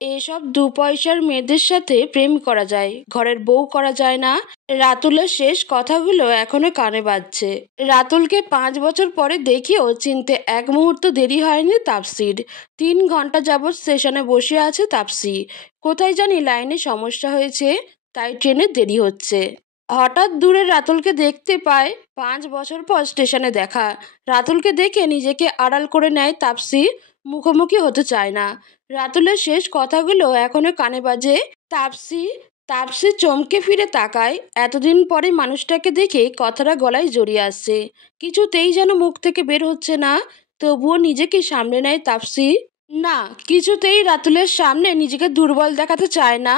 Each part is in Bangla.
এসব দু পয়সার মেয়েদের সাথে প্রেম করা যায়, ঘরের বউ করা যায় না। রাতুলের শেষ কথাগুলো এখনো কানে বাজছে। রাতুলকে 5 বছর পরে দেখেও চিনতে এক মুহূর্ত দেরি হয়নি তাপসির। 3 ঘন্টা যাবৎ স্টেশনে বসে আছে তাপসি। কোথায় জানি লাইনে সমস্যা হয়েছে, তাই ট্রেনের দেরি হচ্ছে। হঠাৎ দূরে রাতুলকে দেখতে পায়। 5 বছর পর স্টেশনে দেখা। রাতুলকে দেখে নিজেকে আড়াল করে নেয় তাপসি। মুখোমুখি হতে চায় না। রাতুলের শেষ কথাগুলো এখনো কানে বাজে। তাপসি তাপসি চমকে ফিরে তাকায়। এতদিন পরে মানুষটাকে দেখে কথাটা গলায় জড়িয়ে আসছে। কিছুতেই যেন মুখ থেকে বের হচ্ছে না। তবুও নিজেকে সামলে নেয় তাপসি। না, কিছুতেই রাতুলের সামনে নিজেকে দুর্বল দেখাতে চায় না।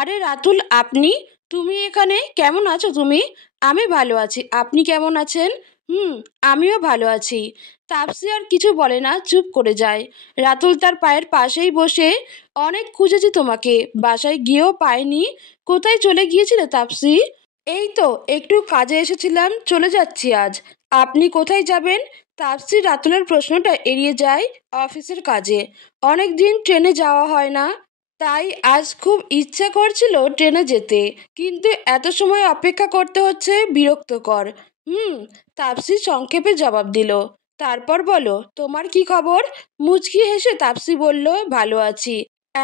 আরে রাতুল, আপনি? তুমি এখানে? কেমন আছো তুমি? আমি ভালো আছি, আপনি কেমন আছেন? আমিও ভালো আছি। তাপসি আর কিছু বলে না, চুপ করে যায়। রাতুল তার পায়ের পাশেই বসে। অনেক খুঁজেছি তোমাকে, বাসায় গিয়েও পাইনি। কোথায় চলে গিয়েছিলে তাপসি? এই তো একটু কাজে এসেছিলাম, চলে যাচ্ছি আজ। আপনি কোথায় যাবেন? তাপসি রাতুলের প্রশ্নটা এড়িয়ে যায়। অফিসের কাজে। অনেক দিন ট্রেনে যাওয়া হয় না, তাই আজ খুব ইচ্ছা করছিল ট্রেনে যেতে, কিন্তু এত সময় অপেক্ষা করতে হচ্ছে, বিরক্তকর। তাপসি সংক্ষেপে জবাব দিল। তারপর বলো, তোমার কি খবর? মুচকি হেসে তাপসি বলল, ভালো আছি।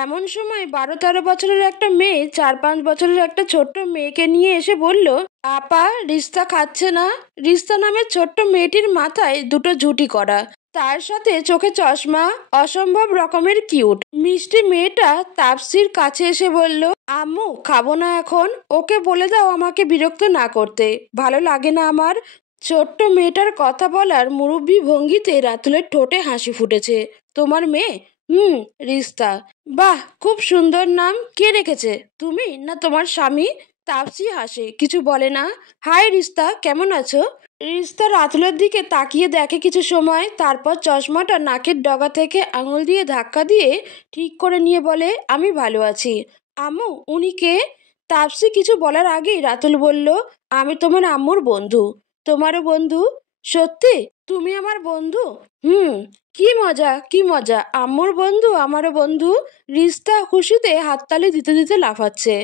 এমন সময় 12-13 বছরের একটা মেয়ে 4-5 বছরের একটা ছোট্ট মেয়েকে নিয়ে এসে বলল, আপা, রিস্তা খাচ্ছে না? রিস্তা নামের ছোট্ট মেয়েটির মাথায় দুটো ঝুঁটি করা, তার সাথে চোখে চশমা, অসম্ভব রকমের কিউট। মিষ্টি মেয়েটা তাপসির কাছে এসে বলল, আম্মু, খাবো না এখন। ওকে বলে দাও আমাকে বিরক্ত না করতে, ভালো লাগে না আমার। ছোট্ট মেয়েটার কথা বলার মুরব্বী ভঙ্গিতে রাতুলের ঠোঁটে হাসি ফুটেছে। তোমার মেয়ে? রিস্তা। বাহ, খুব সুন্দর নাম। কে রেখেছে, তুমি না তোমার স্বামী? তাপসি হাসে, কিছু বলে না। হাই রিস্তা, কেমন আছো? রিস্তা রাতুলের দিকে তাকিয়ে দেখে কিছু সময়, তারপর চশমাটা নাকের ডগা থেকে আঙুল দিয়ে ধাক্কা দিয়ে ঠিক করে নিয়ে বলে, আমি ভালো আছি। আম্মু, উনি কে? তাপসি কিছু বলার আগেই রাতুল বলল, আমি তোমার আম্মুর বন্ধু। তোমারও বন্ধু? সত্যি? তুমি আমার বন্ধু? হুম। কি মজা, কি মজা, আম্মুর বন্ধু, আমারও বন্ধু। রিস্তা খুশিতে হাততালি দিতে দিতে লাফাচ্ছে।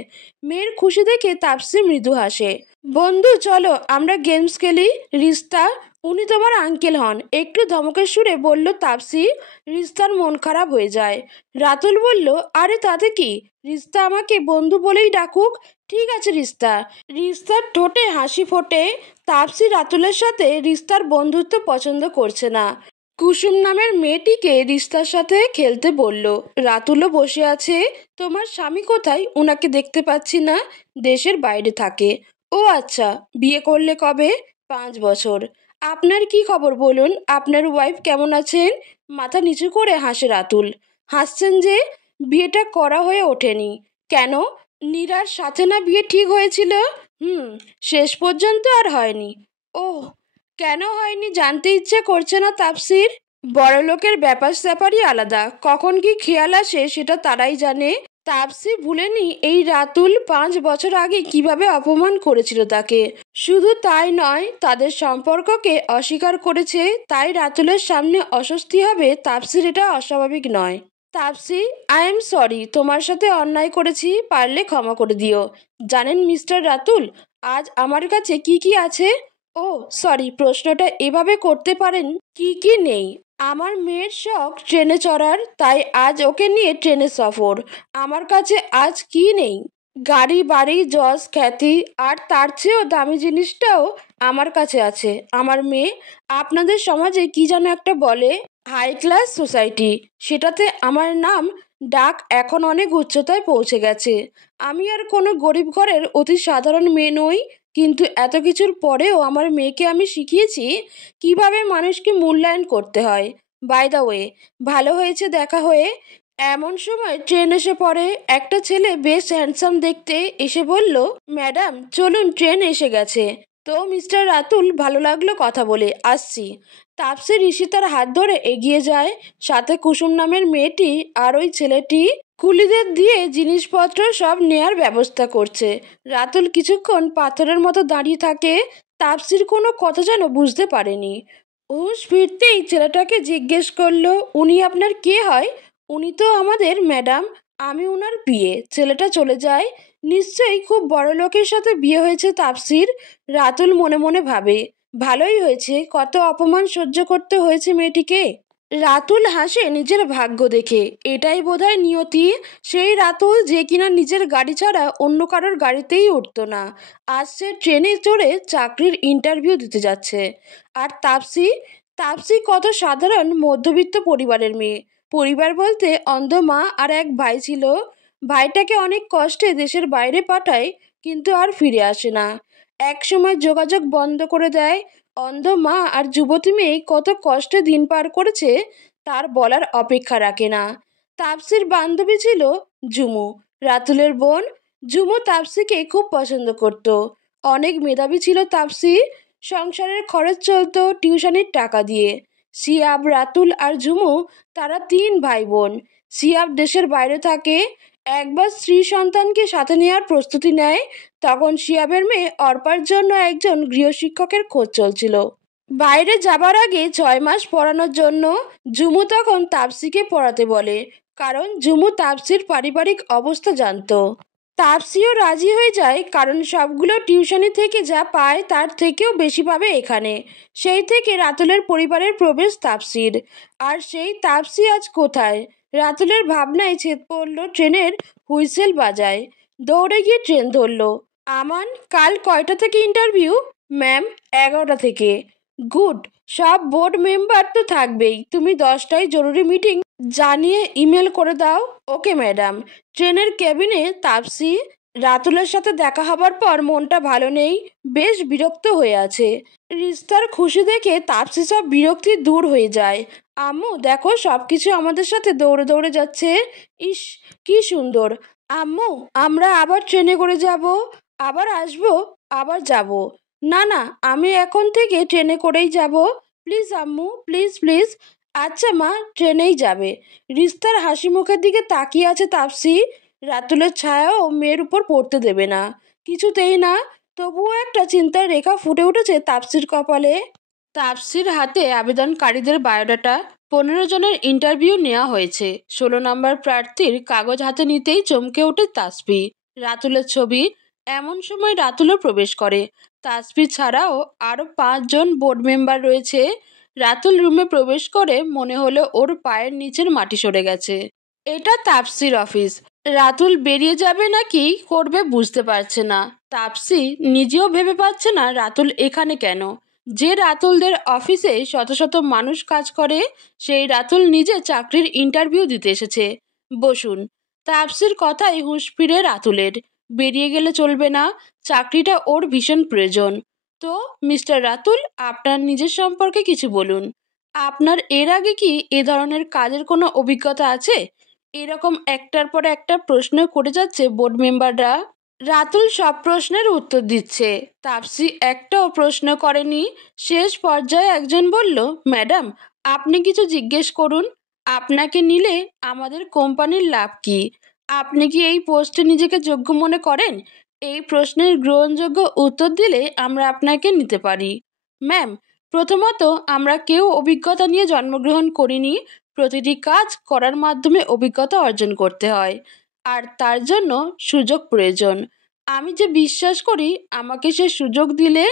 মেয়ের খুশি দেখে তাপসি মৃদু হাসে। বন্ধু, চলো আমরা গেমস খেলি। রিস্তা, উনি তোমার আঙ্কেল হন, একটু ধমকের সুরে বলল তাপসি। রিস্তার মন খারাপ হয়ে যায়। রাতুল বলল, আরে তাতে কি, রিস্তা আমাকে বন্ধু বলেই ডাকুক। ঠিক আছে রিস্তা। রিস্তার ঠোঁটে হাসি ফোটে। তাপসি রাতুলের সাথে রিস্তার বন্ধুত্ব পছন্দ করছে না। কুসুম নামের মেয়েটিকে রিস্তার সাথে খেলতে বলল। রাতুলও বসে আছে। তোমার স্বামী কোথায়? উনাকে দেখতে পাচ্ছি না। দেশের বাইরে থাকে। ও আচ্ছা, বিয়ে করলে কবে? 5 বছর। আপনার কি খবর বলুন, আপনার ওয়াইফ কেমন আছেন? মাথা নিচু করে হাসে রাতুল। হাসছেন যে? বিয়েটা করা হয়ে ওঠেনি। কেন? নীরার সাথে না বিয়ে ঠিক হয়েছিল? শেষ পর্যন্ত আর হয়নি। ওহ, কেন হয়নি জানতে ইচ্ছে করছে না তাপসির। বড়লোকের ব্যাপার স্যাপারই আলাদা, কখন কি খেয়াল আসে সেটা তারাই জানে। তাপসি ভুলেনি এই রাতুল 5 বছর আগে কিভাবে অপমান করেছিল তাকে। শুধু তাই নয়, তাদের সম্পর্ককে অস্বীকার করেছে। তাই রাতুলের সামনে অস্বস্তি হবে তাপসির, এটা অস্বাভাবিক নয়। তাপসি, আই এম সরি, তোমার সাথে অন্যায় করেছি, পারলে ক্ষমা করে দিও। জানেন মিস্টার রাতুল, আজ আমার কাছে কি কি আছে? ও সরি, প্রশ্নটা এভাবে করতে পারেন? কি কি নেই? আমার মেয়ের শখ ট্রেনে চড়ার, তাই আজ ওকে নিয়ে ট্রেনে সফর। আমার কাছে আজ কি নেই? গাড়ি, বাড়ি, যশ, খ্যাতি, আর তার চেয়েও দামি জিনিসটাও আমার কাছে আছে, আমার মেয়ে। আপনাদের সমাজে কি যেন একটা বলে, হাই ক্লাস সোসাইটি, সেটাতে আমার নাম ডাক এখন অনেক উচ্চতায় পৌঁছে গেছে। আমি আর কোনো গরিব ঘরের অতি সাধারণ মেয়ে নই, কিন্তু এত কিছুর পরেও আমার মেয়েকে আমি শিখিয়েছি কিভাবে মানুষকে মূল্যায়ন করতে হয়। বাই দ্য ওয়ে, ভালো হয়েছে দেখা হয়ে। এমন সময় ট্রেন এসে পড়ে। একটা ছেলে বেশ হ্যান্ডসাম দেখতে এসে বলল, ম্যাডাম চলুন, ট্রেন এসে গেছে। তো মিস্টার রাতুল, ভালো লাগলো কথা বলে, আসছি। তাপসি ঋষিতার হাত ধরে এগিয়ে যায়। সাথে কুসুম নামের মেয়েটি আর ওই ছেলেটি কুলিদের দিয়ে জিনিসপত্র সব নেয়ার ব্যবস্থা করছে। রাতুল কিছুক্ষণ পাথরের মতো দাঁড়িয়ে থাকে। তাপসির কোনো কথা যেন বুঝতে পারেনি। হুঁশ ফিরতেই ছেলেটাকে জিজ্ঞেস করলো, উনি আপনার কে হয়? উনি তো আমাদের ম্যাডাম, আমি উনার বিয়ে। ছেলেটা চলে যায়। নিশ্চয়ই খুব বড় লোকের সাথে বিয়ে হয়েছে তাপসির। রাতুল মনে মনে ভাবে, ভালোই হয়েছে, কত অপমান সহ্য করতে হয়েছে মেয়েটিকে। রাতুল হাসে নিজের ভাগ্য দেখে। এটাই বোধহয় নিয়তি। সেই রাতুল যে কিনা নিজের গাড়ি ছাড়া অন্য কারোর গাড়িতেই উঠতো না, আজ সে ট্রেনে চড়ে চাকরির ইন্টারভিউ দিতে যাচ্ছে। আর তাপসি, তাপসি কত সাধারণ মধ্যবিত্ত পরিবারের মেয়ে। পরিবার বলতে অন্ধ মা আর এক ভাই ছিল। ভাইটাকে অনেক কষ্টে দেশের বাইরে পাঠায়, কিন্তু আর ফিরে আসে না। এক সময় যোগাযোগ বন্ধ করে দেয়। অন্ধ মা আর যুবতী মেয়ে কত কষ্টে দিন পার করেছে তার বলার অপেক্ষা রাখে না। তাপসির বান্ধবী ছিল ঝুমু, রাতুলের বোন। ঝুমু তাপসিকে খুব পছন্দ করত। অনেক মেধাবী ছিল তাপসি। সংসারের খরচ চলতো টিউশনির টাকা দিয়ে। শিয়াব, রাতুল আর ঝুমু, তারা 3 ভাই বোন। শিয়াব দেশের বাইরে থাকে। একবার স্ত্রী সন্তানকে সাথে নেওয়ার প্রস্তুতি নেয়। তখন শিয়াবের মেয়ে অর্পার জন্য একজন গৃহশিক্ষকের খোঁজ চলছিল। বাইরে যাবার আগে 6 মাস পড়ানোর জন্য ঝুমু তখন তাপসিকে পড়াতে বলে, কারণ ঝুমু তাপসির পারিবারিক অবস্থা জানতো। তাপসিও রাজি হয়ে যায়, কারণ সবগুলো টিউশনি থেকে যা পায় তার থেকেও বেশি পাবে এখানে। সেই থেকে রাতুলের পরিবারের প্রবেশ তাপসির। আর সেই তাপসি আজ কোথায়? রাতুলের ভাবনায় ছেদ পড়ল। ট্রেনের হুইসেল বাজায়। দৌড়ে গিয়ে ট্রেন ধরল। আমান, কাল কয়টা থেকে ইন্টারভিউ? ম্যাম, 11টা থেকে। গুড। সব বোর্ড মেম্বার তো থাকবেই। তুমি 10টায় জরুরি মিটিং জানিয়ে ইমেল করে দাও। Okay madam. ট্রেনের কেবিনে তাপসি। রাতুলের সাথে দেখা হবার পর মনটা ভালো নেই, বেশ বিরক্ত হয়ে আছে। রিস্তার খুশি দেখে তাপসি সব বিরক্তি দূর হয়ে যায়। আম্মু দেখো, সবকিছু আমাদের সাথে দৌড়ে দৌড়ে যাচ্ছে। ইস, কি সুন্দর। আম্মু, আমরা আবার ট্রেনে করে যাব, আবার আসবো, আবার যাব। না না, আমি এখন থেকে ট্রেনে করেই যাব। প্লিজ আম্মু, প্লিজ প্লিজ। আচ্ছা মা, ট্রেনেই যাবে। রিস্তার হাসি মুখের দিকে তাকিয়ে আছে তাপসি। রাতুলের ছায়াও মেয়ের উপর পড়তে দেবে না, কিছুতেই না। তবুও একটা চিন্তার রেখা ফুটে উঠেছে তাপসির কপালে। তাপসির হাতে আবেদনকারীদের বায়োডাটা। 15 জনের ইন্টারভিউ নেওয়া হয়েছে। 16 নম্বর প্রার্থীর কাগজ হাতে নিতেই চমকে ওঠে তাসফি। রাতুলের ছবি। এমন সময় রাতুলও প্রবেশ করে। তাসফি ছাড়াও আরও 5 জন বোর্ড মেম্বার রয়েছে। রাতুল রুমে প্রবেশ করে মনে হলো ওর পায়ের নিচের মাটি সরে গেছে। এটা তাপসির অফিস। রাতুল বেরিয়ে যাবে নাকি করবে বুঝতে পারছে না। তাপসি নিজেও ভেবে পাচ্ছে না রাতুল এখানে কেন। যে রাতুলদের অফিসে শত শত মানুষ কাজ করে, সেই রাতুল নিজে চাকরির ইন্টারভিউ দিতে এসেছে। বসুন। তাপসির কথাই হুঁশ ফিরে রাতুলের। বেরিয়ে গেলে চলবে না, চাকরিটা ওর ভীষণ প্রয়োজন। তো মিস্টার রাতুল, আপনার নিজের সম্পর্কে কিছু বলুন। আপনার এর আগে কি এ ধরনের কাজের কোনো অভিজ্ঞতা আছে? এরকম একটার পর একটা প্রশ্ন করে যাচ্ছে বোর্ড মেম্বাররা। রাতুল সব প্রশ্নের উত্তর দিচ্ছে। তাপসি একটাও প্রশ্ন করেনি। শেষ পর্যায়ে একজন বলল, ম্যাডাম, আপনি কিছু জিজ্ঞেস করুন। আপনাকে নিলে আমাদের কোম্পানির লাভ কি? আপনি কি এই পোস্টে নিজেকে যোগ্য মনে করেন? এই প্রশ্নের গ্রহণযোগ্য উত্তর দিলে আমরা আপনাকে নিতে পারি। ম্যাম, প্রথমত আমরা কেউ অভিজ্ঞতা নিয়ে জন্মগ্রহণ করিনি। প্রতিটি কাজ করার মাধ্যমে অভিজ্ঞতা অর্জন করতে হয়, আর তার জন্য সুযোগ প্রয়োজন। আমি যে বিশ্বাস করি আমাকে সে সুযোগ দিলে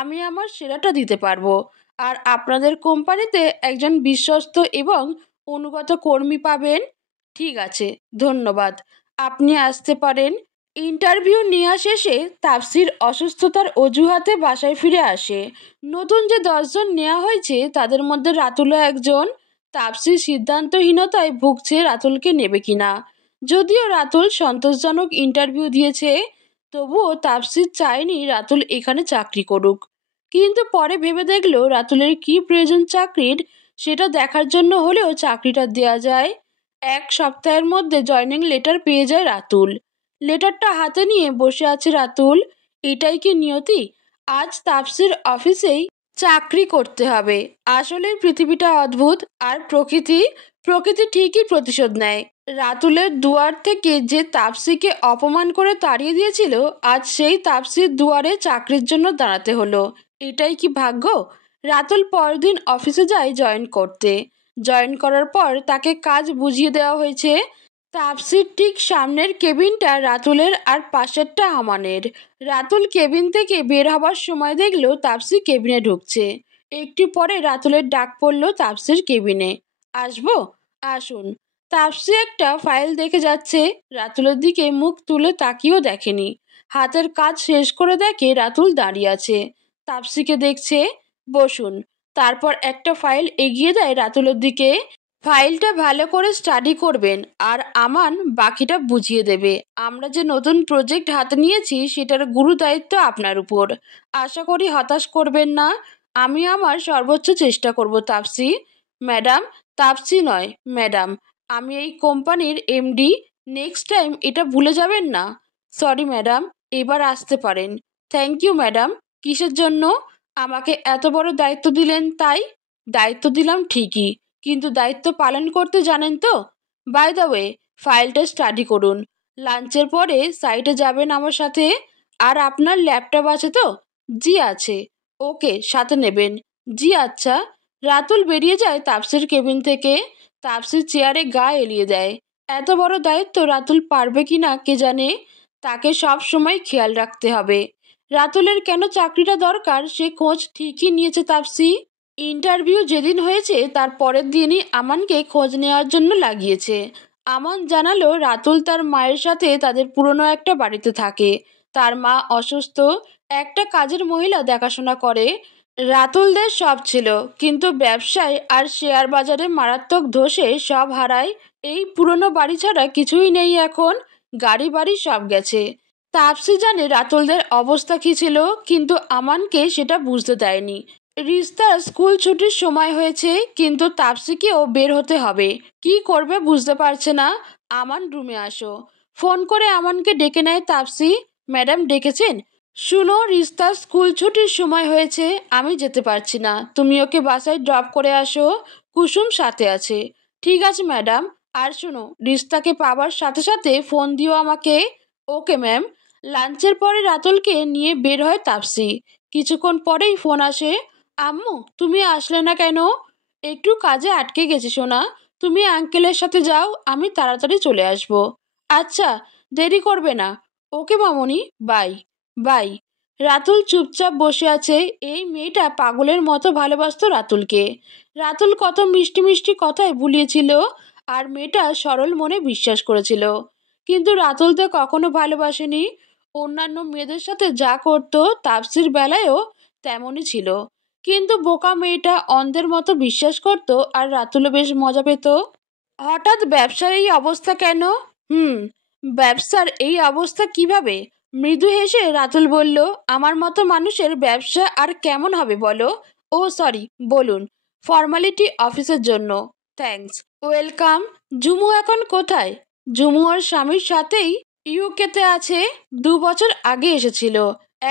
আমি আমার সেরাটা দিতে পারবো। আর আপনাদের কোম্পানিতে একজন বিশ্বস্ত এবং অনুগত কর্মী পাবেন। ঠিক আছে, ধন্যবাদ। আপনি আসতে পারেন। ইন্টারভিউ নেওয়া শেষে তাপসির অসুস্থতার অজুহাতে বাসায় ফিরে আসে। নতুন যে 10 জন নেওয়া হয়েছে তাদের মধ্যে রাতুলও একজন। তাপসির সিদ্ধান্তহীনতায় ভুগছে রাতুলকে নেবে কিনা। যদিও রাতুল সন্তোষজনক ইন্টারভিউ দিয়েছে, তবুও তাপসির চায়নি রাতুল এখানে চাকরি করুক। কিন্তু পরে ভেবে দেখলো রাতুলের কি প্রয়োজন চাকরির, সেটা দেখার জন্য হলেও চাকরিটা দেয়া যায়। 1 সপ্তাহের মধ্যে জয়নিং লেটার পেয়ে যায় রাতুল। লেটারটা হাতে নিয়ে বসে আছে রাতুল। এটাই কি নিয়তি? আজ তাপসির অফিসেই চাকরি করতে হবে। আসলে পৃথিবীটা অদ্ভুত, আর প্রকৃতি প্রকৃতি ঠিকই প্রতিশোধ নেয়। রাতুলের দুয়ার থেকে যে তাপসিকে অপমান করে তাড়িয়ে দিয়েছিল, আজ সেই তাপসির দুয়ারে চাকরির জন্য দাঁড়াতে হলো। এটাই কি ভাগ্য? রাতুল পরদিন অফিসে যায় জয়েন করতে। জয়েন করার পর তাকে কাজ বুঝিয়ে দেওয়া হয়েছে। তাপসির ঠিক সামনের কেবিনটা রাতুলের আর পাশেরটা আমানের। রাতুল কেবিন থেকে বের হবার সময় দেখলো তাপসি কেবিনে ঢুকছে। একটু পরে রাতুলের ডাক পড়লো তাপসির কেবিনে। আসবো? আসুন। তাপসি একটা ফাইল দেখে যাচ্ছে। রাতুলের দিকে মুখ তুলে তাকিয়েও দেখেনি। হাতের কাজ শেষ করে দেখে রাতুল দাঁড়িয়ে আছে, তাপসিকে দেখছে। বসুন। তারপর একটা ফাইল এগিয়ে দেয় রাতুলের দিকে। ফাইলটা ভালো করে স্টাডি করবেন আর আমান বাকিটা বুঝিয়ে দেবে। আমরা যে নতুন প্রজেক্ট হাতে নিয়েছি সেটার গুরু দায়িত্ব আপনার উপর। আশা করি হতাশ করবেন না। আমি আমার সর্বোচ্চ চেষ্টা করব তাপসি। ম্যাডাম, তাপসি নয় ম্যাডাম, আমি এই কোম্পানির এমডি। নেক্সট টাইম এটা ভুলে যাবেন না। সরি ম্যাডাম, এবার আসতে পারেন। Thank you madam. কিসের জন্য? আমাকে এত বড় দায়িত্ব দিলেন তাই। দায়িত্ব দিলাম ঠিকই, কিন্তু দায়িত্ব পালন করতে জানেন তো? বাই দ্য ওয়ে, ফাইলটা স্টাডি করুন। লাঞ্চের পরে সাইটে যাবেন আমার সাথে। আর আপনার ল্যাপটপ আছে তো? জি আছে। ওকে, সাথে নেবেন। জি আচ্ছা। রাতুল বেরিয়ে যায় তাপসির কেবিন থেকে। তাপসির চেয়ারে গা এলিয়ে দেয়। এত বড় দায়িত্ব রাতুল পারবে কি না কে জানে। তাকে সব সময় খেয়াল রাখতে হবে। রাতুলের কেন চাকরিটা দরকার সে খোঁজ ঠিকই নিয়েছে তাপসি। ইন্টারভিউ যেদিন হয়েছে তার পরের দিনই আমানকে খোঁজ নেওয়ার জন্য লাগিয়েছে। আমান জানালো রাতুল তার মায়ের সাথে তাদের পুরনো একটা বাড়িতে থাকে। তার মা অসুস্থ, একটা কাজের মহিলা দেখাশোনা করে। রাতুলদের সব ছিল, কিন্তু ব্যবসায় আর শেয়ার বাজারে মারাত্মক ধসে সব হারায়। এই পুরনো বাড়ি ছাড়া কিছুই নেই এখন। গাড়ি বাড়ি সব গেছে। তাপসি জানে রাতুলদের অবস্থা কী ছিল, কিন্তু আমানকে সেটা বুঝতে দেয়নি। রিস্তার স্কুল ছুটির সময় হয়েছে, কিন্তু তাপসিকেও বের হতে হবে। কি করবে বুঝতে পারছে না। আমান, রুমে আসো। ফোন করে আমানকে ডেকে নেয় তাপসি। ম্যাডাম ডেকেছেন? শুনো, রিস্তার স্কুল ছুটির সময় হয়েছে, আমি যেতে পারছি না। তুমি ওকে বাসায় ড্রপ করে আসো। কুসুম সাথে আছে। ঠিক আছে ম্যাডাম। আর শুনো, রিস্তাকে পাবার সাথে সাথে ফোন দিও আমাকে। Okay ma'am. লাঞ্চের পরে রাতুলকে নিয়ে বের হয় তাপসি। কিছুক্ষণ পরেই ফোন আসে। আম্মু, তুমি আসলে না কেন? একটু কাজে আটকে গেছি সোনা। তুমি আঙ্কেলের সাথে যাও, আমি তাড়াতাড়ি চলে আসব। আচ্ছা, দেরি করবে না। ওকে মামনি, বাই। বাই। রাতুল চুপচাপ বসে আছে। এই মেয়েটা পাগলের মতো ভালোবাসতো রাতুলকে। রাতুল কত মিষ্টি মিষ্টি কথায় ভুলিয়েছিল, আর মেয়েটা সরল মনে বিশ্বাস করেছিল। কিন্তু রাতুল তো কখনো ভালোবাসেনি। অন্যান্য মেয়েদের সাথে যা করতো তাপসির বেলায়ও তেমনই ছিল। কিন্তু বোকা মেয়েটা অন্ধের মতো বিশ্বাস করত, আর রাতুলও বেশ মজা পেত। হঠাৎ ব্যবসার এই অবস্থা কেন? হুম, ব্যবসার এই অবস্থা কিভাবে? মৃদু হেসে রাতুল বলল, আমার মতো মানুষের ব্যবসা আর কেমন হবে বলো? ও সরি, বলুন। ফর্মালিটি অফিসের জন্য। থ্যাঙ্কস। ওয়েলকাম। ঝুমু এখন কোথায়? ঝুমু ওর স্বামীর সাথেই ইউকেতে আছে। 2 বছর আগে এসেছিল।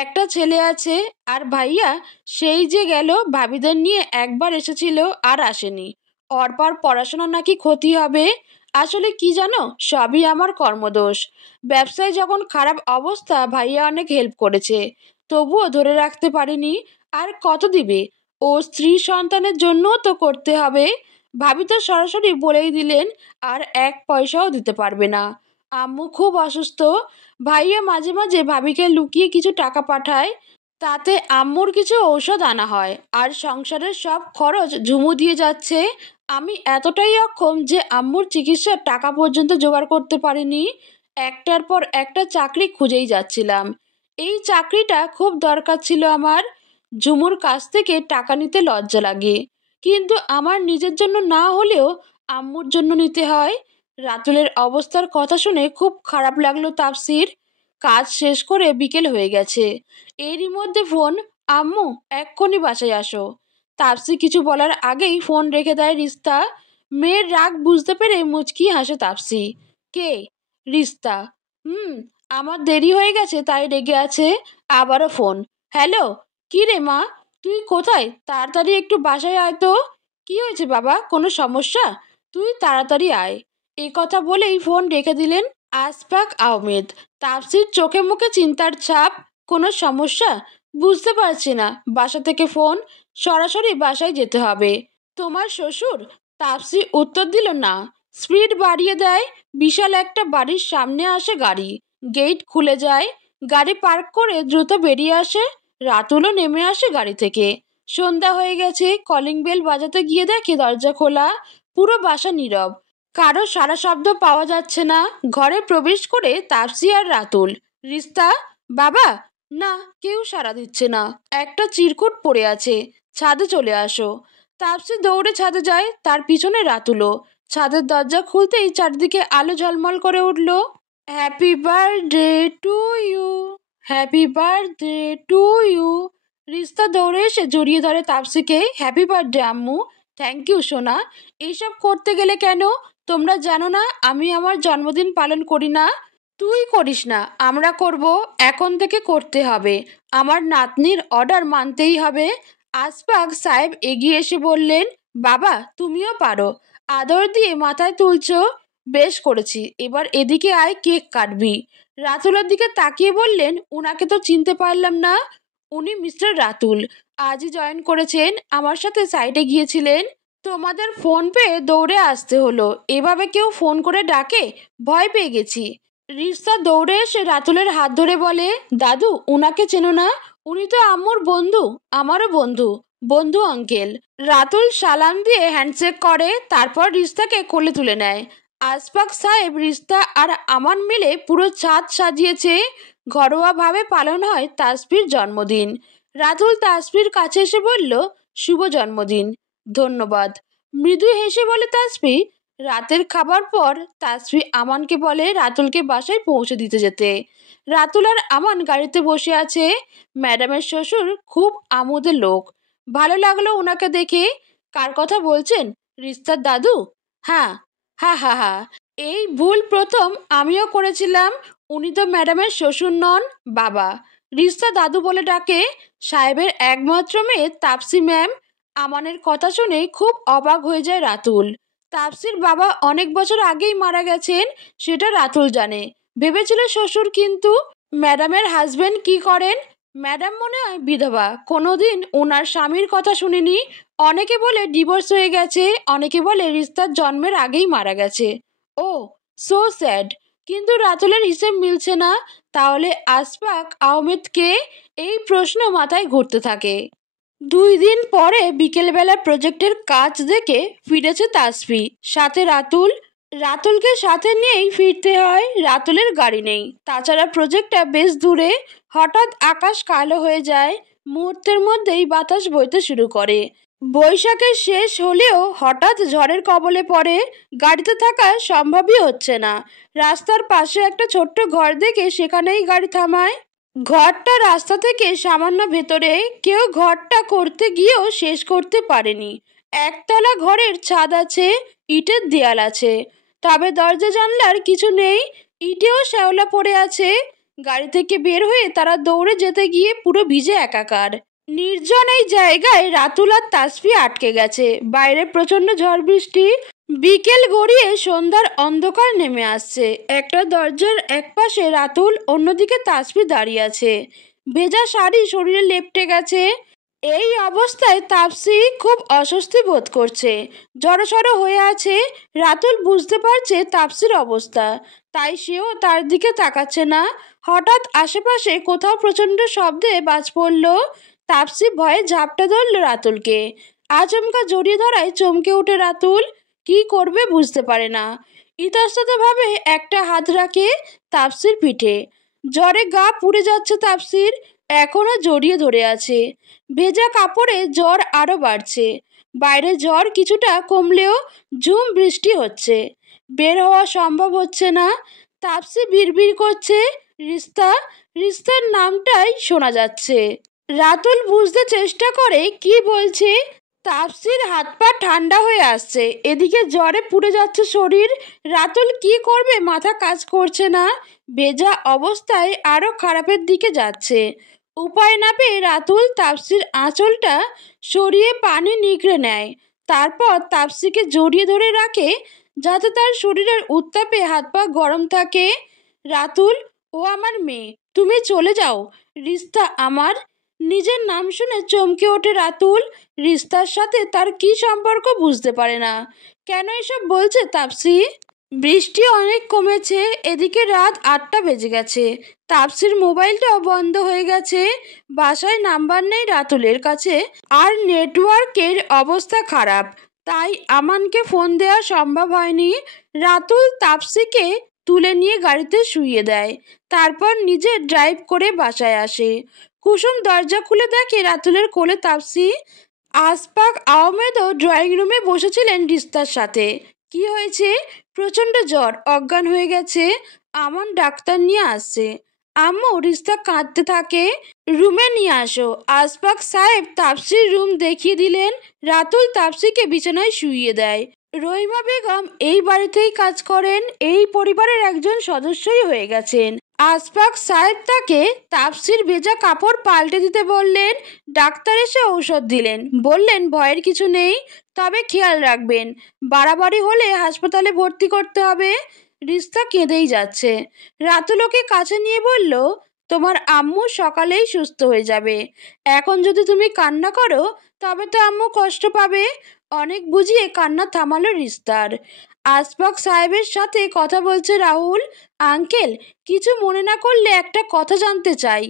একটা ছেলে আছে। আর ভাইয়া সেই যে গেল, ভাবিদের নিয়ে একবার এসেছিল আর আসেনি। অর্পার পড়াশোনা নাকি ক্ষতি হবে। আসলে কি জানো, সবই আমার কর্মদোষ। ব্যবসায় যখন খারাপ অবস্থা ভাইয়া অনেক হেল্প করেছে, তবুও ধরে রাখতে পারিনি। আর কত দিবে? ও স্ত্রী সন্তানের জন্যও তো করতে হবে। ভাবি তো সরাসরি বলেই দিলেন, আর 1 পয়সাও দিতে পারবে না। আম্মু খুব অসুস্থ। ভাইয়া মাঝে মাঝে ভাবিকে লুকিয়ে কিছু টাকা পাঠায়। তাতে আম্মুর কিছু ঔষধ আনা হয়, আর সংসারের সব খরচ ঝুমু দিয়ে যাচ্ছে। আমি এতটাই অক্ষম যে আম্মুর চিকিৎসার টাকা পর্যন্ত জোগাড় করতে পারিনি। একটার পর একটা চাকরি খুঁজেই যাচ্ছিলাম। এই চাকরিটা খুব দরকার ছিল আমার। ঝুমুর কাছ থেকে টাকা নিতে লজ্জা লাগে, কিন্তু আমার নিজের জন্য না হলেও আম্মুর জন্য নিতে হয়। রাতুলের অবস্থার কথা শুনে খুব খারাপ লাগলো তাপসির। কাজ শেষ করে বিকেল হয়ে গেছে। এরই মধ্যে ফোন। আম্মু, এক্ষুনি বাসায় আসো। তাপসি কিছু বলার আগেই ফোন রেখে দেয় রিস্তা। মেয়ের রাগ বুঝতে পেরে মুচকি হাসে তাপসি। কে? রিস্তা। হুম, আমার দেরি হয়ে গেছে তাই রেগে আছে। আবারও ফোন। হ্যালো। কি রে মা, তুই কোথায়? তাড়াতাড়ি একটু বাসায় আয় তো। কি হয়েছে বাবা, কোনো সমস্যা? তুই তাড়াতাড়ি আয়। এ কথা বলেই ফোন রেখে দিলেন আশফাক আহমেদ। তাপসির চোখে মুখে চিন্তার ছাপ। কোনো সমস্যা? বুঝতে পারছি না। বাসা থেকে ফোন, সরাসরি বাসায় যেতে হবে। তোমার শ্বশুর? তাপসি উত্তর দিল, না, স্পিড বাড়িয়ে দেয়। বিশাল একটা বাড়ির সামনে আসে গাড়ি। গেট খুলে যায়। গাড়ি পার্ক করে দ্রুত বেরিয়ে আসে। রাতুলও নেমে আসে গাড়ি থেকে। সন্ধ্যা হয়ে গেছে। কলিং বেল বাজাতে গিয়ে দেখে দরজা খোলা। পুরো বাসা নীরব। কারো সারা শব্দ পাওয়া যাচ্ছে না। ঘরে প্রবেশ করে তাপসি আর রাতুল। রিস্তা, বাবা? না, কেউ সাড়া দিচ্ছে না। একটা চিরকুট পড়ে আছে। ছাদে চলে আসো। তাপসি দৌড়ে ছাদে যায়, তার পিছনে রাতুলও। ছাদের দরজা খুলতেই চারদিকে আলো ঝলমল করে উঠল। Happy birthday to you, happy birthday to you. Rista দৌড়ে এসে জড়িয়ে ধরে তাপসিকে। হ্যাপি বার্থডে আম্মু। থ্যাংক ইউ সোনা। এইসব করতে গেলে কেন? তোমরা জানো না আমি আমার জন্মদিন পালন করি না? তুই করিস না, আমরা করব। এখন থেকে করতে হবে। আমার নাতনির অর্ডার মানতেই হবে। আশফাক সাহেব এগিয়ে এসে বললেন, বাবা তুমিও পারো। আদর দিয়ে মাথায় তুলছো। বেশ করেছি, এবার এদিকে আয়, কেক কাটবি। রাতুলের দিকে তাকিয়ে বললেন, উনাকে তো চিনতে পারলাম না। উনি মিস্টার রাতুল। আজই জয়েন করেছেন। আমার সাথে সাইটে গিয়েছিলেন। তোমাদের ফোন পেয়ে দৌড়ে আসতে হলো। এভাবে কেউ ফোন করে ডাকে? ভয় পেয়ে গেছি। রিস্তা দৌড়ে এসে রাতুলের হাত ধরে বলে, দাদু উনাকে চেনো না? উনি তো আম্মুর বন্ধু। আমারও বন্ধু। বন্ধু আঙ্কেল। রাতুল সালাম দিয়ে হ্যান্ডশেক করে, তারপর রিস্তাকে কোলে তুলে নেয়। আশফাক সাহেব, রিস্তা আর আমান মিলে পুরো ছাদ সাজিয়েছে। ঘরোয়াভাবে পালন হয় তাসফির জন্মদিন। রাতুল তাসফির কাছে এসে বলল, শুভ জন্মদিন। ধন্যবাদ। মৃদু হেসে বলে তাসফি। রাতের খাবার পর তাসফি আমানকে বলে রাতুলকে বাসায় পৌঁছে দিতে যেতে। রাতুল আর আমান গাড়িতে বসে আছে। ম্যাডামের শ্বশুর খুব আমোদের লোক। ভালো লাগলো ওনাকে দেখে। কার কথা বলছেন? রিস্তার দাদু? হ্যাঁ। হা হা হা। এই ভুল প্রথম আমিও করেছিলাম। উনি তো ম্যাডামের শ্বশুর নন, বাবা। রিস্তা দাদু বলে ডাকে। সাহেবের একমাত্র মেয়ে তাপসি ম্যাম। আমানের কথা শুনে খুব অবাক হয়ে যায় রাতুল। তাপসির বাবা অনেক বছর আগেই মারা গেছেন, সেটা রাতুল জানে। ভেবেছিল শ্বশুর, কিন্তু ম্যাডামের হাজবেন্ড কি করেন? ম্যাডাম মনে হয় বিধবা। কোনোদিন ওনার স্বামীর কথা শুনিনি। অনেকে বলে ডিভোর্স হয়ে গেছে, অনেকে বলে রিস্তার জন্মের আগেই মারা গেছে। ও, সো স্যাড। কিন্তু রাতুলের হিসেব মিলছে না। তাহলে আশফাক আহমেদ কে? এই প্রশ্ন মাথায় ঘুরতে থাকে। 2 দিন পরে বিকেলবেলা প্রজেক্টের কাজ দেখে ফিরেছে তাসফি, সাথে রাতুল। রাতুলকে সাথে নিয়েই ফিরতে হয়। রাতুলের গাড়ি নেই। তাছাড়া প্রজেক্টটা বেশ দূরে। হঠাৎ আকাশ কালো হয়ে যায়। মুহূর্তের মধ্যেই বাতাস বইতে শুরু করে। বৈশাখের শেষ হলেও হঠাৎ ঝড়ের কবলে পড়ে। গাড়িতে থাকা সম্ভবই হচ্ছে না। রাস্তার পাশে একটা ছোট্ট ঘর দেখে সেখানেই গাড়ি থামায়। ঘরটা রাস্তা থেকে সামান্য ভেতরে। কেউ ঘরটা করতে গিয়েও শেষ করতে পারেনি। একতলা ঘরের ছাদ আছে, ইটের দেয়াল আছে, তবে দরজা জানলার কিছু নেই। ইটেও শ্যাওলা পড়ে আছে। গাড়ি থেকে বের হয়ে তারা দৌড়ে যেতে গিয়ে পুরো ভিজে একাকার। নির্জন এই জায়গায় রাতুল আর তাসফি আটকে গেছে। বাইরে প্রচন্ড ঝড় বৃষ্টি। বিকেল গড়িয়ে সন্ধ্যার অন্ধকার নেমে আসছে। একটা দরজার একপাশে রাতুল, অন্যদিকে তাসফি দাঁড়িয়ে আছে। ভেজা শাড়ি শরীরে লেপ্টে গেছে। এই অবস্থায় তাপসি খুব অস্বস্তি বোধ করছে। জড়সড় হয়ে আছে। রাতুল বুঝতে পারছে তাপসির অবস্থা, তাই সেও তার দিকে তাকাচ্ছে না। হঠাৎ আশেপাশে কোথাও প্রচন্ড শব্দে বাজ পড়ল। তাপসি ভয়ে ঝাপটা ধরল রাতুলকে। আচমকা জড়িয়ে ধরায় চমকে ওঠে রাতুল। কি করবে বুঝতে পারে না। ইতস্ততভাবে একটা হাত রাখে তাপসির পিঠে। জ্বরে গা পুড়ে যাচ্ছে তাপসির। এখনো জড়িয়ে ধরে আছে। ভেজা কাপড়ে জ্বর আরো বাড়ছে। বাইরে জ্বর কিছুটা কমলেও ঝুম বৃষ্টি হচ্ছে। বের হওয়া সম্ভব হচ্ছে না। তাপসি বিড়বিড় করছে, রিস্তা। রিস্তার নামটাই শোনা যাচ্ছে। রাতুল বুঝতে চেষ্টা করে কি বলছে। তাপসির হাত পা ঠান্ডা হয়ে আসছে। এদিকে জ্বরে পুড়ে যাচ্ছে শরীর। রাতুল কি করবে মাথা কাজ করছে না। ভেজা অবস্থায় আরো খারাপের দিকে যাচ্ছে। উপায় না পেয়ে রাতুল তাপসির আঁচলটা সরিয়ে পানি নিগড়ে নেয়। তারপর তাপসিকে জড়িয়ে ধরে রাখে, যাতে তার শরীরের উত্তাপে হাত পা গরম থাকে। রাতুল, ও আমার মেয়ে, তুমি চলে যাও। রিস্তা আমার। নিজের নাম শুনে চমকে ওঠে রাতুল। রিস্তার সাথে তার কি সম্পর্ক বুঝতে পারে না। কেন এসব বলছে তাপসি? বৃষ্টি অনেক কমেছে, এদিকে রাত 8টা বেজে গেছে। তাপসির মোবাইলটাও বন্ধ হয়ে গেছে। বাসায় নাম্বার নেই রাতুলের কাছে, আর নেটওয়ার্কের অবস্থা খারাপ, তাই আমানকে ফোন দেওয়া সম্ভব হয়নি। রাতুল তাপসিকে তুলে নিয়ে গাড়িতে শুইয়ে দেয়, তারপর নিজে ড্রাইভ করে বাসায় আসে। কুসুম দরজা খুলে দেখে রাতুলের কোলে তাপসি। আশফাক আহমেদও ড্রয়িং রুমে বসেছিলেন রিস্তার সাথে। কি হয়েছে? প্রচণ্ড জ্বর, অজ্ঞান হয়ে গেছে। আমান ডাক্তার নিয়ে আসছে। আম্মু, রিস্তা কাঁদতে থাকে। রুমে নিয়ে আসো। আশফাক সাহেব তাপসির রুম দেখিয়ে দিলেন। রাতুল তাপসিকে বিছানায় শুইয়ে দেয়। রহিমা বেগম এই বাড়িতেই কাজ করেন, এই পরিবারের একজন সদস্যই হয়ে গেছেন। আশফাক সাহেব তাকে তাপসির ভেজা কাপড় পাল্টে দিতে বললেন। ডাক্তার এসে ঔষধ দিলেন, বললেন ভয়ের কিছু নেই, তবে খেয়াল রাখবেন, বাড়াবাড়ি হলে হাসপাতালে ভর্তি করতে হবে। রিস্তা কেঁদেই যাচ্ছে। রাতুলকে কাছে নিয়ে বলল, তোমার আম্মু সকালেই সুস্থ হয়ে যাবে। এখন যদি তুমি কান্না করো তবে তো আম্মু কষ্ট পাবে। অনেক বুঝিয়ে কান্না থামালো রিস্তার। আশফাক সাহেবের সাথে কথা বলছে রাহুল। আঙ্কেল, কিছু মনে না করলে একটা কথা জানতে চাই।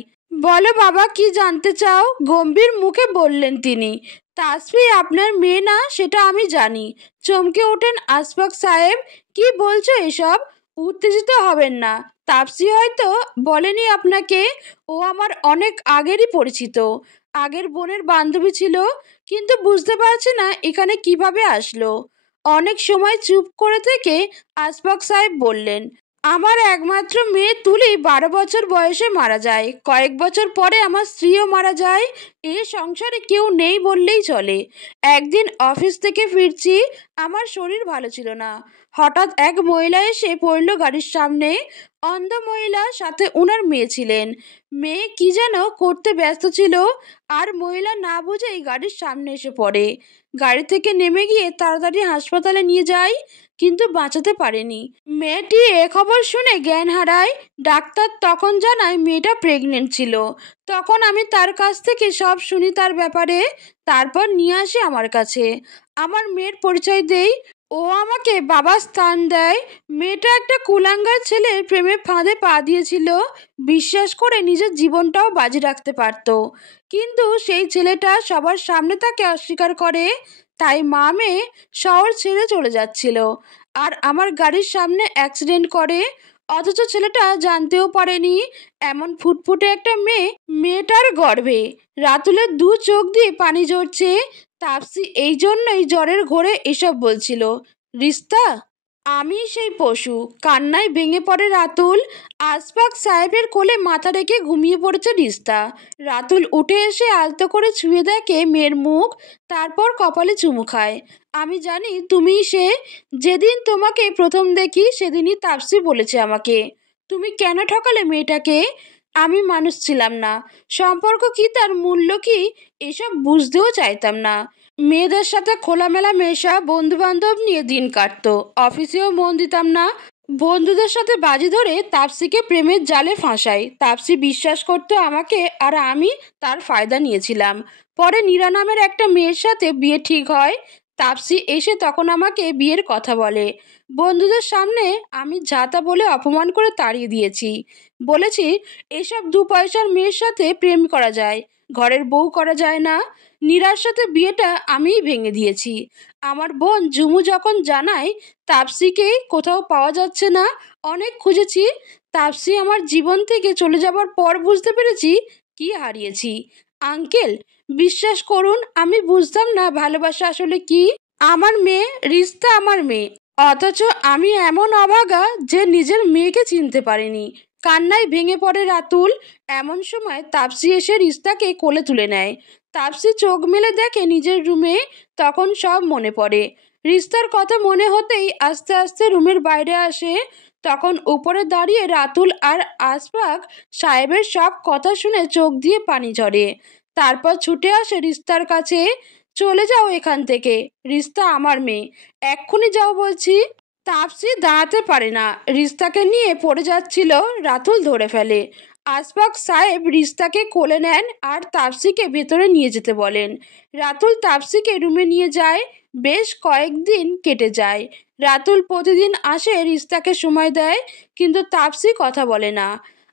বলো বাবা, কি জানতে চাও? গম্ভীর মুখে বললেন তিনি। তাসফি আপনার মেয়ে না, সেটা আমি জানি। চমকে ওঠেন আশফাক সাহেব। কি বলছো এসব? উত্তেজিত হবেন না। তাপসি হয়তো বলেনি আপনাকে। ও আমার অনেক আগেরই পরিচিত, আগের বোনের বান্ধবী ছিল, কিন্তু বুঝতে পারছি না এখানে কিভাবে আসলো। অনেক সময় চুপ করে থেকে আশফাক সাহেব বললেন, আমার একমাত্র মেয়ে তুলি 12 বছর বয়সে মারা যায়। কয়েক বছর পরে আমার স্ত্রীও মারা যায়। এ সংসারে কেউ নেই বললেই চলে। একদিন অফিস থেকে ফিরছি, আমার শরীর ভালো ছিল না। হঠাৎ এক মহিলা এসে পড়ল গাড়ির সামনে। অন্ধ মহিলা, সাথে উনার মেয়ে ছিলেন। মেয়ে কি যেন করতে ব্যস্ত ছিল, আর মহিলা না বুঝেই গাড়ির সামনে এসে পড়ে। গাড়ি থেকে নেমে গিয়ে তাড়াতাড়ি হাসপাতালে নিয়ে যায়, কিন্তু বাঁচাতে পারেনি। মেয়েটি এ খবর শুনে জ্ঞান হারায়। ডাক্তার তখন জানায় মেয়েটা প্রেগনেন্ট ছিল। তখন আমি তার কাছ থেকে সব শুনি তার ব্যাপারে, তারপর নিয়ে আসে আমার কাছে। আমার মেয়ের পরিচয় দেই, ও আমাকে বাবার স্থান দেয়। মেয়েটা একটা কুলাঙ্গার ছেলের প্রেমে ফাঁদে পা দিয়েছিল, বিশ্বাস করে নিজের জীবনটাও বাজি রাখতে পারত, কিন্তু সেই ছেলেটা সবার সামনে তাকে অস্বীকার করে। তাই মা মেয়ে শহর ছেড়ে চলে যাচ্ছিল, আর আমার গাড়ির সামনে অ্যাক্সিডেন্ট করে। অথচ ছেলেটা জানতেও পারেনি এমন ফুটফুটে একটা মেয়ে মেয়েটার গর্ভে। রাতুলের দু চোখ দিয়ে পানি ঝরছে। তাপসি এই জন্যই জ্বরের ঘোরে এসব বলছিল। রিস্তা, আমি সেই পশু। কান্নায় ভেঙে পড়ে রাতুল। আশফাক সাহেবের কোলে মাথা রেখে ঘুমিয়ে পড়েছে রিস্তা। রাতুল উঠে এসে আলতো করে ছুঁয়ে দেখে মেয়ের মুখ, তারপর কপালে চুমু খায়। আমি জানি তুমিই সে। যেদিন তোমাকে প্রথম দেখি সেদিনই তাপসি বলেছে আমাকে, তুমি কেন ঠকালে মেয়েটাকে। আমি মানুষ ছিলাম না, সম্পর্ক কি, তার মূল্য কি, এসব বুঝতেও চাইতাম না। মেয়েদের সাথে খোলামেলা মেশা, বন্ধু বান্ধব নিয়ে দিন কাটতো, অফিসেও মন দিতাম না। বন্ধুদের সাথে বাজি ধরে তাপসিকে প্রেমের জালে ফাঁসাই। তাপসি বিশ্বাস করতো আমাকে, আর আমি তার ফায়দা নিয়েছিলাম। পরে নীরা নামের একটা মেয়ের সাথে বিয়ে ঠিক হয়। তাপসি এসে তখন আমাকে বিয়ের কথা বলে। বন্ধুদের সামনে আমি ঝাঁতা বলে অপমান করে তাড়িয়ে দিয়েছি। বলেছি এসব 2 পয়সার মেয়ের সাথে প্রেম করা যায়, ঘরের বউ করা যায় না। নীরার সাথে বিয়েটা আমিই ভেঙে দিয়েছি। আমার বোন ঝুমু যখন জানায় তাপসিকে কোথাও পাওয়া যাচ্ছে না, অনেক খুঁজেছি। তাপসি আমার জীবন থেকে চলে যাবার পর বুঝতে পেরেছি কি হারিয়েছি। আঙ্কেল, বিশ্বাস করুন, আমি বুঝতাম না ভালোবাসা আসলে কি। আমার মেয়ে রিস্তা, আমার মেয়ে, অথচ আমি এমন অভাগা যে নিজের মেয়েকে চিনতে পারিনি। কান্নায় ভেঙে পড়ে রাতুল। এমন সময় তাপসি এসে রিস্তাকে কোলে তুলে নেয়। তাপসি চোখ মেলে দেখে নিজের রুমে, তখন সব মনে পড়ে। রিস্তার কথা মনে হতেই আস্তে আস্তে রুমের বাইরে আসে। তখন উপরে দাঁড়িয়ে রাতুল আর আশফাক সাহেবের সব কথা শুনে চোখ দিয়ে পানি ঝরে। তারপর ছুটে আসে রিস্তার কাছে। চলে যাও এখান থেকে, রিস্তা আমার মেয়ে, এক্ষুনি যাও বলছি। তাপসি দাঁড়াতে পারে না, রিস্তাকে নিয়ে পড়ে যাচ্ছিল। রাতুল ধরে ফেলে। আশফাক সাহেব রিস্তাকে কোলে নেন আর তাপসিকে ভেতরে নিয়ে যেতে বলেন। রাতুল তাপসিকে রুমে নিয়ে যায়। বেশ কয়েকদিন কেটে যায়। রাতুল প্রতিদিন আসে, রিস্তাকে সময় দেয়, কিন্তু তাপসি কথা বলে না।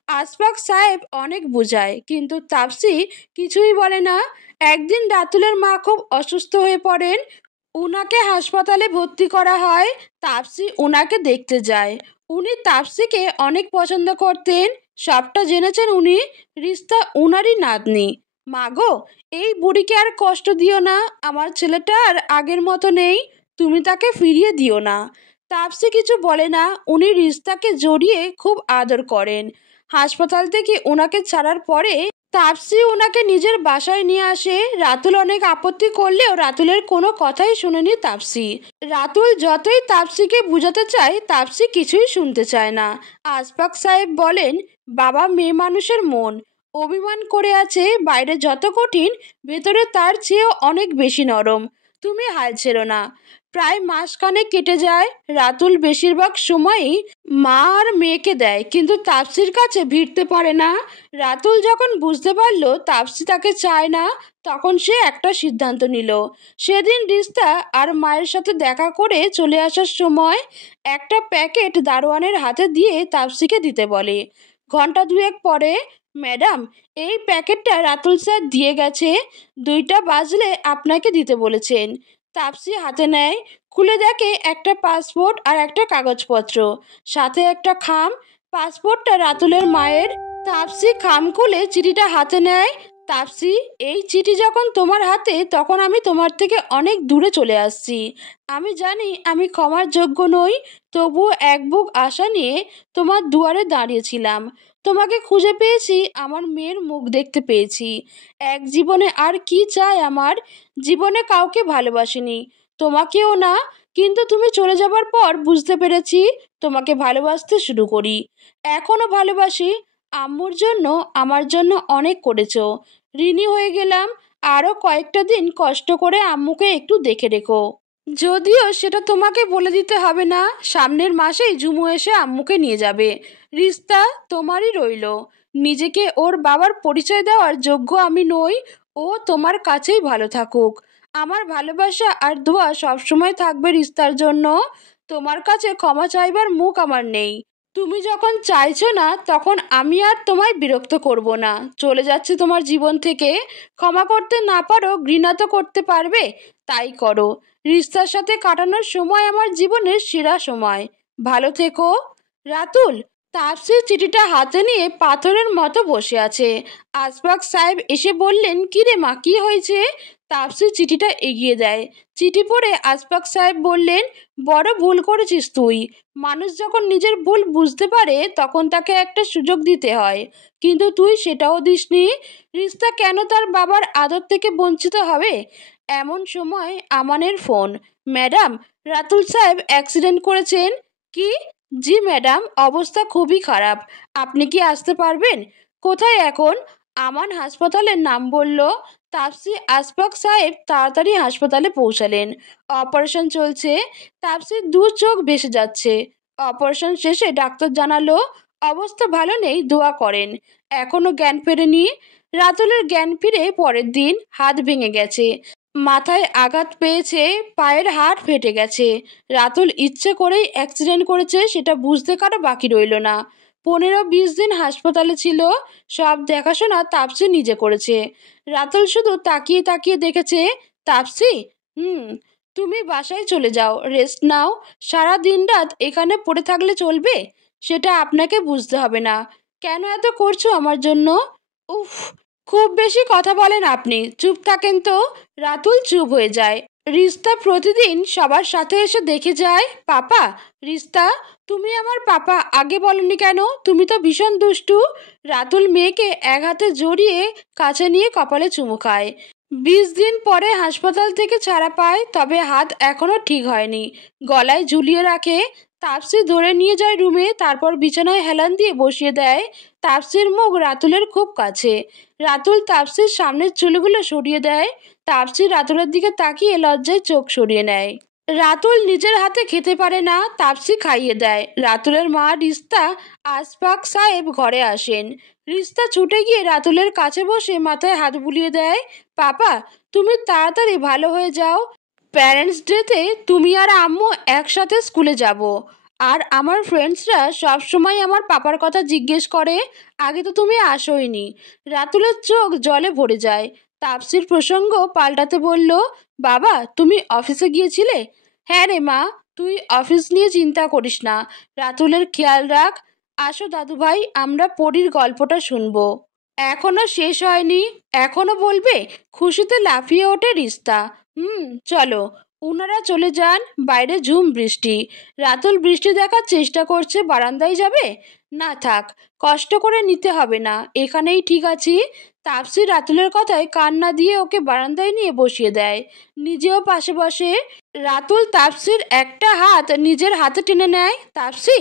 আশফাক সাহেব অনেক বোঝায়, কিন্তু তাপসি কিছুই বলে না। একদিন রাতুলের মা খুব অসুস্থ হয়ে পড়েন। উনাকে হাসপাতালে ভর্তি করা হয়। তাপসি উনাকে দেখতে যায়। উনি তাপসিকে অনেক পছন্দ করতেন। সবটা জেনেছেন উনি। রিস্তা উনারই নাতনি। মাগো, এই বুড়িকে আর কষ্ট দিও না। আমার ছেলেটা আর আগের মতো নেই। তুমি তাকে ফিরিয়ে দিও না। তাপসি কিছু বলে না। উনি রিস্তাকে জড়িয়ে খুব আদর করেন। হাসপাতাল থেকে ওনাকে ছাড়ার পরে তাপসি ওনাকে নিজের বাসায় নিয়ে আসে। রাতুল অনেক আপত্তি করলেও রাতুলের কোনো কথাই শুনেনি তাপসি। রাতুল যতই তাপসিকে বুঝাতে চায়, তাপসি কিছুই শুনতে চায় না। আশফাক সাহেব বলেন, বাবা মেয়ে মানুষের মন অভিমান করে আছে। বাইরে যত কঠিন, ভেতরে তার চেয়েও অনেক বেশি নরম। তুমি হাল ছেড়ো না। প্রায় মাসখানেক কেটে যায়। রাতুল বেশিরভাগ সময়ই মা আর মেয়েকে দেয়, কিন্তু তাপসির কাছে ভিড়তে পারে না। রাতুল যখন বুঝতে পারল তাপসি তাকে চায় না, তখন সে একটা সিদ্ধান্ত নিল। সেদিন রিস্তা আর মায়ের সাথে দেখা করে চলে আসার সময় একটা প্যাকেট দারোয়ানের হাতে দিয়ে তাপসিকে দিতে বলে। ঘন্টা দুয়েক পরে, ম্যাডাম, এই প্যাকেটটা রাতুল স্যার দিয়ে গেছে। 2টা বাজলে আপনাকে দিতে বলেছেন। তাপসি হাতে নেয়, খুলে দেখে একটা পাসপোর্ট আর একটা কাগজপত্র, সাথে একটা খাম। পাসপোর্টটা রাতুলের মায়ের। তাপসি খাম খুলে চিঠিটা হাতে নেয়। তাপসি, এই চিঠি যখন তোমার হাতে, তখন আমি তোমার থেকে অনেক দূরে চলে আসছি। আমি জানি আমি ক্ষমার যোগ্য নই, তবুও এক বুক আশা নিয়ে তোমার দুয়ারে দাঁড়িয়েছিলাম। তোমাকে খুঁজে পেয়েছি, আমার মেয়ের মুখ দেখতে পেয়েছি। এক জীবনে আর কি চাই আমার? জীবনে কাউকে ভালোবাসিনি, তোমাকেও না। কিন্তু তুমি চলে যাবার পর বুঝতে পেরেছি তোমাকে ভালোবাসতে শুরু করি। এখনো ভালোবাসি। আম্মুর জন্য, আমার জন্য অনেক করেছো। ঋণী হয়ে গেলাম। আরও কয়েকটা দিন কষ্ট করে আম্মুকে একটু দেখে রেখো। যদিও সেটা তোমাকে বলে দিতে হবে না। সামনের মাসেই ঝুমু এসে আম্মুকে নিয়ে যাবে। রিস্তা তোমারই রইল। নিজেকে ওর বাবার পরিচয় দেওয়ার যোগ্য আমি নই। ও তোমার কাছেই ভালো থাকুক। আমার ভালোবাসা আর দোয়া সবসময় থাকবে রিস্তার জন্য। তোমার কাছে ক্ষমা চাইবার মুখ আমার নেই। তুমি যখন চাইছো না, তখন আমি আর তোমায় বিরক্ত করব না। চলে যাচ্ছে তোমার জীবন থেকে। ক্ষমা করতে না পারো, ঘৃণা তো করতে পারবে, তাই করো। রিস্তার সাথে কাটানোর সময় আমার জীবনের সেরা সময়। ভালো থেকো। রাতুল। তাপসি চিঠিটা হাতে নিয়ে পাথরের মতো বসে আছে। আশফাক সাহেব এসে বললেন, কি রে মা, কি হয়েছে? তাপসি চিঠিটা এগিয়ে দেয়। চিঠি পড়ে আশফাক সাহেব বললেন, বড় ভুল করেছিস তুই। মানুষ যখন নিজের ভুল বুঝতে পারে, তখন তাকে একটা সুযোগ দিতে হয়, কিন্তু তুই সেটাও দিসনি। রিস্তা কেন তার বাবার আদর থেকে বঞ্চিত হবে? এমন সময় আমানের ফোন। ম্যাডাম, রাতুল সাহেব অ্যাক্সিডেন্ট করেছেন। কি? জি ম্যাডাম, অবস্থা খুবই খারাপ। আপনি কি আসতে পারবেন? কোথায় এখন? আমান হাসপাতালের নাম বলল। তাপসি আশফাক সাহেব তাড়াতাড়ি হাসপাতালে পৌঁছালেন। অপারেশন চলছে। তাপসির 2 চোখ ভেসে যাচ্ছে। অপারেশন শেষে ডাক্তার জানালো অবস্থা ভালো নেই, দোয়া করেন। এখনো জ্ঞান ফেরেনি। রাতুলের জ্ঞান ফিরে পরের দিন। হাত ভেঙে গেছে, মাথায় আঘাত পেয়েছে, পায়ের হাড় ফেটে গেছে। রাতুল ইচ্ছে করেই অ্যাক্সিডেন্ট করেছে, সেটা বুঝতে কারো বাকি রইল না। 15-20 দিন হাসপাতালে ছিল। সব দেখাশোনা তাপসি নিজে করেছে। রাতুল শুধু তাকিয়ে তাকিয়ে দেখেছে। তাপসি, তুমি বাসায় চলে যাও, রেস্ট নাও। সারা দিন রাত এখানে পড়ে থাকলে চলবে? সেটা আপনাকে বুঝতে হবে না। কেন এত করছো আমার জন্য? উফ, খুব বেশি কথা বলেন আপনি, চুপ থাকেন তো। রাতুল চুপ হয়ে যায়। রিস্তা প্রতিদিন সবার সাথে এসে দেখে যায়। পাপা, রিস্তা, তুমি আমার পাপা, আগে বলনি কেন? তুমি তো ভীষণ দুষ্টু। রাতুল মেয়েকে এক হাতে জড়িয়ে কাছে নিয়ে কপালে চুমু খায়। 20 দিন পরে হাসপাতাল থেকে ছাড়া পায়, তবে হাত এখনো ঠিক হয়নি। গলায় ঝুলিয়ে রাখে। তাপসি ধরে নিয়ে যায় রুমে, তারপর বিছানায় হেলান দিয়ে বসিয়ে দেয়। তাপসির মুখ রাতুলের খুব কাছে। রাতুল তাপসির সামনের চুলগুলো সরিয়ে দেয়। তাপসি রাতুলের দিকে তাকিয়ে লজ্জায় চোখ সরিয়ে নেয়। রাতুল নিজের হাতে খেতে পারে না, তাপসি খাইয়ে দেয়। রাতুলের মা রিস্তা আশফাক সাহেব ঘরে আসেন। রিস্তা ছুটে গিয়ে রাতুলের কাছে বসে মাথায় হাত বুলিয়ে দেয়। পাপা, তুমি তাড়াতাড়ি ভালো হয়ে যাও। প্যারেন্টস ডেতে তুমি আর আম্মু একসাথে স্কুলে যাব। আর আমার ফ্রেন্ডসরা সবসময় আমার পাপার কথা জিজ্ঞেস করে, আগে তো তুমি আসোইনি। রাতুলের চোখ জলে ভরে যায়। তাপসির প্রসঙ্গ পাল্টাতে বলল, বাবা তুমি অফিসে গিয়েছিলে? হ্যাঁ রে মা, তুই অফিস নিয়ে চিন্তা করিস না, রাতুলের খেয়াল রাখ। আসো দাদু ভাই, আমরা পরীর গল্পটা শুনবো। এখনো শেষ হয়নি, এখনো বলবে? খুশিতে লাফিয়ে ওঠে রিস্তা। চলো। ওনারা চলে যান। বাইরে ঝুম বৃষ্টি। রাতুল বৃষ্টি দেখার চেষ্টা করছে, বারান্দায় যাবে। না থাক, কষ্ট করে নিতে হবে না, এখানেই ঠিক আছি। তাপসি রাতুলের কথায় কান না দিয়ে ওকে বারান্দায় নিয়ে বসিয়ে দেয়, নিজেও পাশে বসে। রাতুল তাপসির একটা হাত নিজের হাতে টেনে নেয়। তাপসি,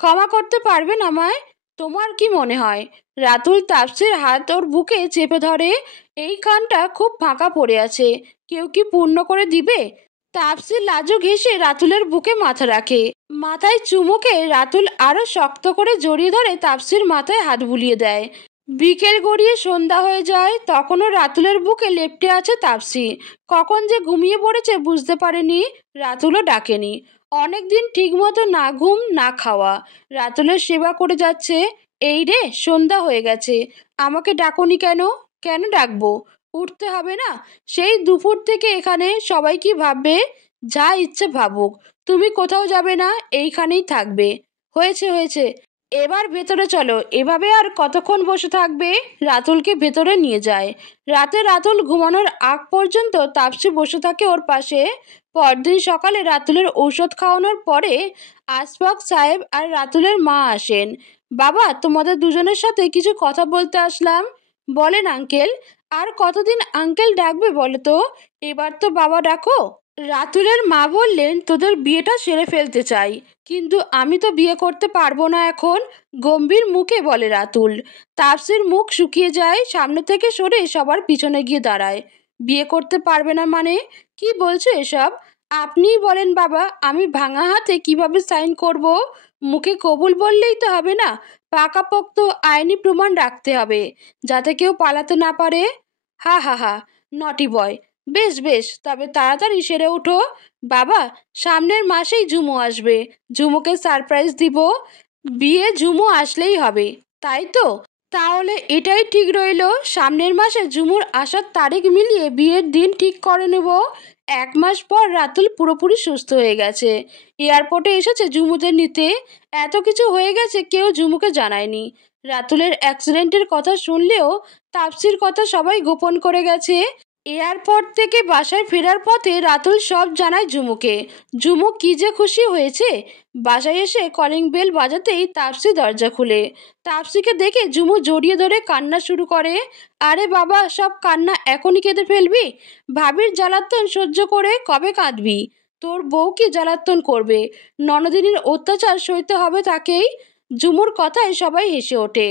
ক্ষমা করতে পারবেন আমায়? তোমার কি মনে হয়? রাতুল তাপসির হাত ওর বুকে চেপে ধরে। এই কানটা খুব ফাঁকা পড়ে আছে, কেউ কি পূর্ণ করে দিবে? তাপসি লাজুক হেসে রাতুলের বুকে মাথা রাখে। মাথায় চুমুকে রাতুল আরো শক্ত করে জড়িয়ে ধরে তাপসির মাথায় হাত বুলিয়ে দেয়। বিকেল গড়িয়ে সন্ধ্যা হয়ে যায়, তখনও রাতুলের বুকে লেপ্টে আছে তাপসি। কখন যে ঘুমিয়ে পড়েছে বুঝতে পারেনি, রাতুলও ডাকেনি। অনেকদিন ঠিকমতো না ঘুম না খাওয়া, রাতুলের সেবা করে যাচ্ছে। এই রে, সন্ধ্যা হয়ে গেছে, আমাকে ডাকনি কেন? কেন ডাকবো? উঠতে হবে না? সেই দুপুর থেকে এখানে, সবাই কি ভাববে? যা ইচ্ছে ভাবুক, তুমি কোথাও যাবে না, এইখানেই থাকবে। হয়েছে হয়েছে, এবার ভেতরে চলো, এভাবে আর কতক্ষণ বসে থাকবে? রাতুলকে ভেতরে নিয়ে যায়। রাতে রাতুল ঘুমানোর আগ পর্যন্ত তাপসি বসে থাকে ওর পাশে। পরদিন সকালে রাতুলের ঔষধ খাওয়ানোর পরে আশফাক সাহেব আর রাতুলের মা আসেন। বাবা, তোমাদের দুজনের সাথে কিছু কথা বলতে আসলাম। বলেন আঙ্কেল। আর কতদিন আঙ্কেল ডাকবে বলো তো? এবার তো বাবা ডাকো। রাতুলের মা বললেন, তোদের বিয়েটা সেরে ফেলতে চাই, কিন্তু আমি তো বিয়ে করতে পারবো না এখন, গম্ভীর মুখে বলে রাতুল। তাপসির মুখ শুকিয়ে যায়, সামনে থেকে সরে সবার পিছনে গিয়ে দাঁড়ায়। বিয়ে করতে পারবে না মানে? কি বলছো এসব? আপনিই বলেন বাবা, আমি ভাঙা হাতে কিভাবে সাইন করব? মুখে কবুল বললেই তো হবে না, পাকাপোক্ত আইনি প্রমাণ রাখতে হবে, যাতে কেউ পালাতে না পারে। হা হা হা, নটি বয়। বেশ বেশ, তবে তাড়াতাড়ি সেরে উঠো। বাবা, সামনের মাসেই ঝুমু আসবে, ঝুমুকে সারপ্রাইজ দিব। বিয়ে ঝুমু আসলেই হবে, তাই তো? তাহলে এটাই ঠিক রইল, সামনের মাসে ঝুমুর আসার তারিখ মিলিয়ে বিয়ের দিন ঠিক করে নেব। 1 মাস পর রাতুল পুরোপুরি সুস্থ হয়ে গেছে, এয়ারপোর্টে এসেছে ঝুমুদের নিতে। এত কিছু হয়ে গেছে, কেউ ঝুমুকে জানায়নি। রাতুলের অ্যাক্সিডেন্টের কথা শুনলেও তাপসির কথা সবাই গোপন করে গেছে। এয়ারপোর্ট থেকে বাসায় ফেরার পথে রাতুল সব জানায় ঝুমুকে। ঝুমু কি যে খুশি হয়েছে। বাসায় এসে কলিং বেল বাজাতেই তাপসি দরজা খুলে। তাপসিকে দেখে ঝুমু জড়িয়ে ধরে কান্না শুরু করে। আরে বাবা, সব কান্না এখনই কেঁদে ফেলবি? ভাবির জ্বালাতন সহ্য করে কবে কাঁদবি? তোর বউ কি জ্বালাতন করবে? ননদিনীর অত্যাচার সইতে হবে তাকেই। ঝুমুর কথায় সবাই হেসে ওঠে।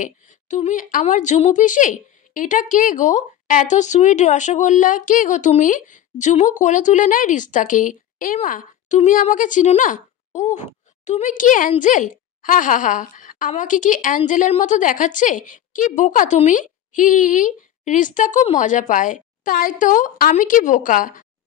তুমি আমার ঝুমু পিসি? এটা কে গো? এত সুইট রসগোল্লা, কে গো তুমি? ঝুমু কোলে তুলে নেয় রিস্তাকে। এ মা, তুমি আমাকে চিনো না? উহ, তুমি কি অ্যাঞ্জেল? হা হা হা, আমাকে কি অ্যাঞ্জেলের মতো দেখাচ্ছে? কি বোকা তুমি! হি হি হি। রিস্তা খুব মজা পায়। তাই তো, আমি কি বোকা?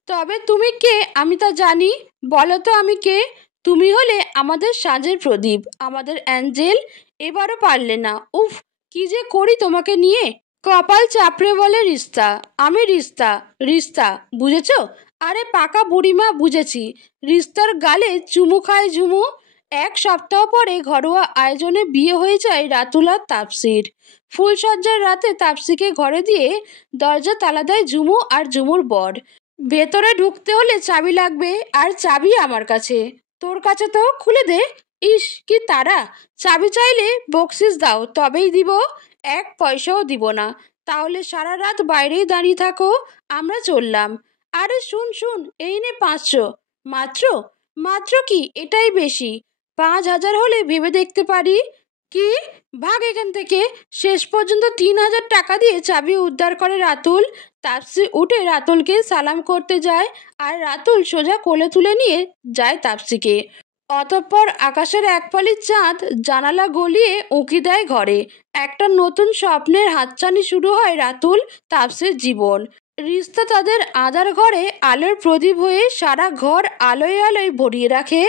তবে তুমি কে আমি তা জানি। বলো তো আমি কে? তুমি হলে আমাদের সাঁঝের প্রদীপ, আমাদের অ্যাঞ্জেল। এবারও পারলে না। উফ, কি যে করি তোমাকে নিয়ে। কপাল চাপড়ে বলে রিস্তা। আমি রিস্তা? রিস্তা, বুঝেছ? আরে পাকা বুড়িমা, বুঝেছি। রিস্তার গালে চুমু খায় ঝুমু। 1 সপ্তাহ পরে ঘরোয়া আয়োজনে বিয়ে হয়ে যায় রাতুল আর তাপসির। ফুলসজ্জার রাতে তাপসিকে ঘরে দিয়ে দরজা তালা দেয় ঝুমু আর ঝুমুর বর। ভেতরে ঢুকতে হলে চাবি লাগবে, আর চাবি আমার কাছে। তোর কাছে তো, খুলে দে। ইস, কি তারা! চাবি চাইলে বকশিস দাও, তবেই দিব। 1 পয়সাও দিব না। তাহলে সারা রাত বাইরেই দাঁড়িয়ে থাকো, আমরা চললাম। আরে শুন শুন, এই নে 500। মাত্র? মাত্র কি, এটাই বেশি। 5,000 হলে ভেবে দেখতে পারি। কি? ভাগ এখান থেকে। শেষ পর্যন্ত 3,000 টাকা দিয়ে চাবি উদ্ধার করে রাতুল। তাপসি উঠে রাতুলকে সালাম করতে যায়, আর রাতুল সোজা কোলে তুলে নিয়ে যায় তাপসিকে। অতঃপর আকাশের এক ফালি চাঁদ জানালা গলিয়ে উঁকি দেয় ঘরে। একটা নতুন স্বপ্নের হাতছানি শুরু হয় রাতুল তাপসির জীবন। রিস্তা তাদের আঁধার ঘরে আলোর প্রদীপ হয়ে সারা ঘর আলোয় আলোয় ভরিয়ে রাখে।